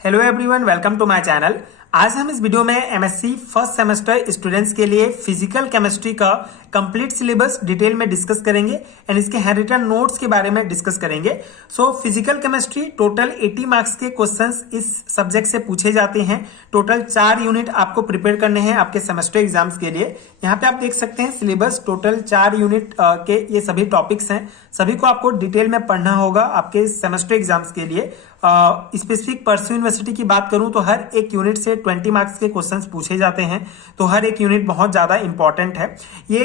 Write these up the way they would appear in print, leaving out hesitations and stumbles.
Hello everyone, welcome to my channel. आज हम इस वीडियो में एमएससी फर्स्ट सेमेस्टर स्टूडेंट्स के लिए फिजिकल केमिस्ट्री का कंप्लीट सिलेबस डिटेल में डिस्कस करेंगे एंड इसके हैंड रिटन नोट्स के बारे में डिस्कस करेंगे। So physical chemistry total 80 marks के क्वेश्चंस इस सब्जेक्ट से पूछे जाते हैं। टोटल 4 यूनिट आपको प्रिपेयर करने हैं आपके सेमेस्टर एग्जाम्स के लिए। यहाँ पे आप देख सकते हैं सिलेबस टोटल 4 यूनिट के ये सभी टॉपिक्स हैं। सभी को आपको डिटेल में पढ़ना होगा आपके सेमेस्टर एग्जाम्स के लिए। स्पेसिफिक परस्यू यूनिवर्सिटी की बात करूं तो हर एक यूनिट से 20 मार्क्स के क्वेश्चंस पूछे जाते हैं, तो हर एक यूनिट बहुत ज्यादा इंपॉर्टेंट है। ये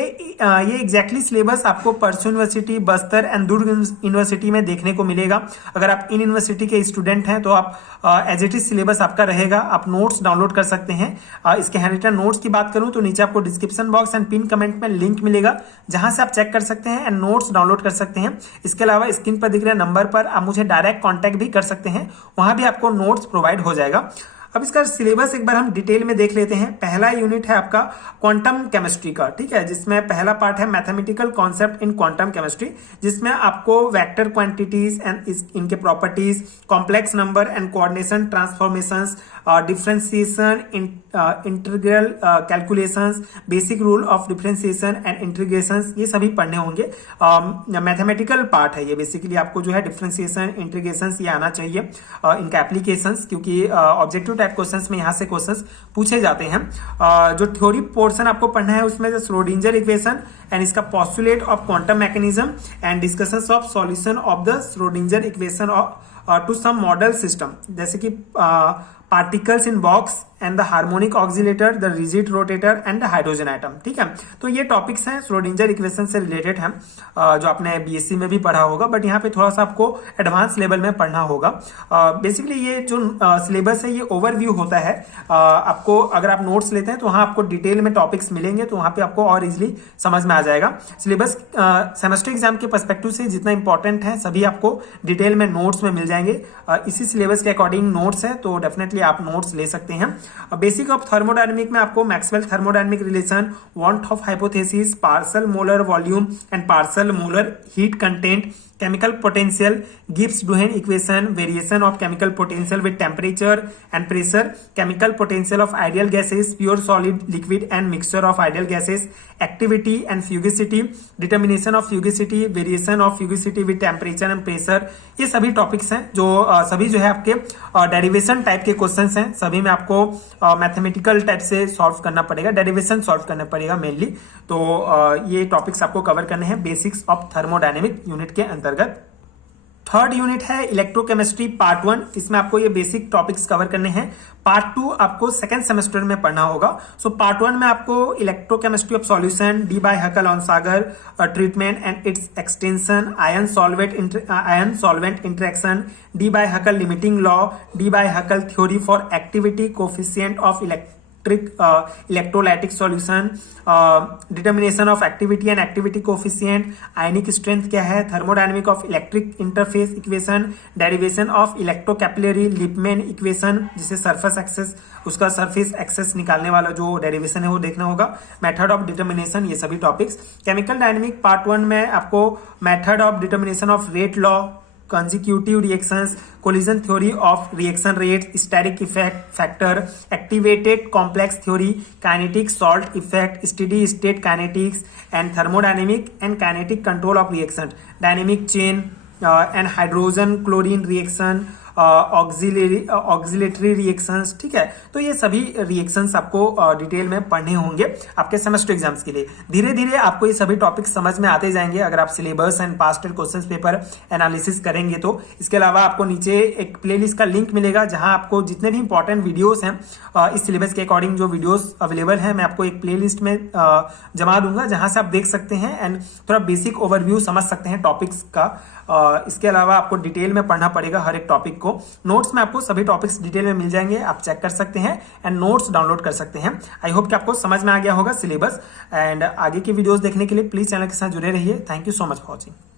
एग्जैक्टली सिलेबस आपको pursue university, Bastar and Durg university में देखने को मिलेगा। अगर आप इन यूनिवर्सिटी के स्टूडेंट हैं तो आप एज इट इज सिलेबस आपका रहेगा। आप नोट्स डाउनलोड कर सकते हैं। इसके हैंड रिटन नोट्स की बात करूं तो नीचे आपको description box and pin comment में लिंक मिलेगा, जहां से आप चेक कर सकते हैं एंड नोट्स डाउनलोड कर सकते हैं। इसके अलावा स्क्रीन पर दिख रहे नंबर पर आप मुझे डायरेक्ट कॉन्टैक्ट भी कर सकते हैं, वहां भी आपको नोट्स प्रोवाइड हो जाएगा। अब इसका सिलेबस एक बार हम डिटेल में देख लेते हैं। पहला यूनिट है आपका क्वांटम केमिस्ट्री का, ठीक है, जिसमें पहला पार्ट है mathematical concept in quantum chemistry, जिसमें आपको वेक्टर क्वांटिटीज एंड इनके properties, complex number and coordination transformations, differentiation, integral calculations, basic rule of differentiation and integrations, ये सभी पढ़ने होंगे। मैथमेटिकल पार्ट है ये, बेसिकली आपको जो है डिफरेंशिएशन, इंटीग्रेशंस ये आना चाहिए, इनका एप्लीकेशंस, क्योंकि ऑब्जेक्टिव टाइप क्वेश्चंस में यहां से क्वेश्चंस पूछे जाते हैं। जो थ्योरी पोर्शन आपको पढ़ना है उसमें श्रोडिंजर इक्वेशन एंड इसका postulate of quantum mechanism and discussions of solution of the Schrodinger equation to some model system, जैसे कि particles in box and the harmonic oscillator, the rigid rotator and the hydrogen atom, ठीक है। तो ये topics हैं Schrödinger equation से related हैं, जो आपने बीएससी में भी पढ़ा होगा, बट यहाँ पे थोड़ा सा आपको एडवांस लेवल में पढ़ना होगा। बेसिकली ये जो सिलेबस है ये ओवरव्यू होता है। आपको अगर आप नोट्स लेते हैं तो वहां आपको डिटेल में टॉपिक्स मिलेंगे, तो वहां पे आपको और इजिली समझ में आ जाएगा। सिलेबस सेमेस्टर एग्जाम के पर्सपेक्टिव से जितना इंपॉर्टेंट है सभी आपको डिटेल में नोट्स में मिल जाएंगे। इसी सिलेबस के अकॉर्डिंग नोट्स है, तो डेफिनेटली आप नोट्स ले सकते हैं। बेसिक ऑफ थर्मोडायनेमिक में आपको Maxwell thermodynamic relation, want of hypothesis, partial molar volume and partial molar heat content, chemical potential, Gibbs-Duhem equation, variation of chemical potential with temperature and pressure, chemical potential of ideal gases, pure solid, liquid and mixture of ideal gases, activity and fugacity, determination of fugacity, variation of fugacity with temperature and pressure, ये सभी topics हैं जो सभी जो है आपके derivation type के questions हैं। सभी में आपको मैथमेटिकल टाइप से सॉल्व करना पड़ेगा, डेरिवेशन सॉल्व करना पड़ेगा मेनली। तो ये टॉपिक्स आपको कवर करने हैं बेसिक्स ऑफ थर्मोडायनेमिक यूनिट के अंतर्गत। थर्ड यूनिट है इलेक्ट्रोकेमिस्ट्री पार्ट 1, इसमें आपको ये बेसिक टॉपिक्स कवर करने हैं। पार्ट 2 आपको सेकंड सेमेस्टर में पढ़ना होगा। सो पार्ट 1 में आपको electrochemistry of solution, Debye Huckel Onsager, treatment and its extension, ion solvent interaction, Debye Huckel limiting law, Debye Huckel theory for activity coefficient of electrolytic solution, determination of activity and activity coefficient, ionic strength क्या है, thermodynamic of electric interface equation, derivation of electrocapillary Lippmann equation, जिसे surface excess, उसका surface excess निकालने वाला जो derivation है वो देखना होगा, मेथड ऑफ डिटर्मिनेशन, ये सभी टॉपिक्स। केमिकल डायनेमिक पार्ट 1 में आपको method of determination of rate law, consecutive reactions, collision theory of reaction rates, static effect factor, activated complex theory, kinetic salt effect, steady state kinetics and thermodynamic and kinetic control of reaction, dynamic chain and hydrogen chlorine reaction, oscillatory reactions, ठीक है। तो ये सभी reactions आपको detail में पढ़ने होंगे आपके सेमेस्टर एग्जाम्स के लिए। धीरे धीरे आपको ये सभी टॉपिक्स समझ में आते जाएंगे अगर आप syllabus and past questions paper analysis करेंगे तो। इसके अलावा आपको नीचे एक प्लेलिस्ट का लिंक मिलेगा, जहां आपको जितने भी इंपॉर्टेंट वीडियोस हैं इस सिलेबस के अकॉर्डिंग जो वीडियोस अवेलेबल हैं, मैं आपको एक प्लेलिस्ट में जमा दूंगा, जहां से आप देख सकते हैं एंड थोड़ा बेसिक ओवरव्यू समझ सकते हैं टॉपिक्स का। इसके अलावा आपको डिटेल में पढ़ना पड़ेगा हर एक टॉपिक को। नोट्स में आपको सभी टॉपिक्स डिटेल में मिल जाएंगे, आप चेक कर सकते हैं एंड नोट्स डाउनलोड कर सकते हैं। आई होप कि आपको समझ में आ गया होगा सिलेबस। एंड आगे की वीडियोस देखने के लिए प्लीज चैनल के साथ जुड़े रहिए। Thank you so much for watching.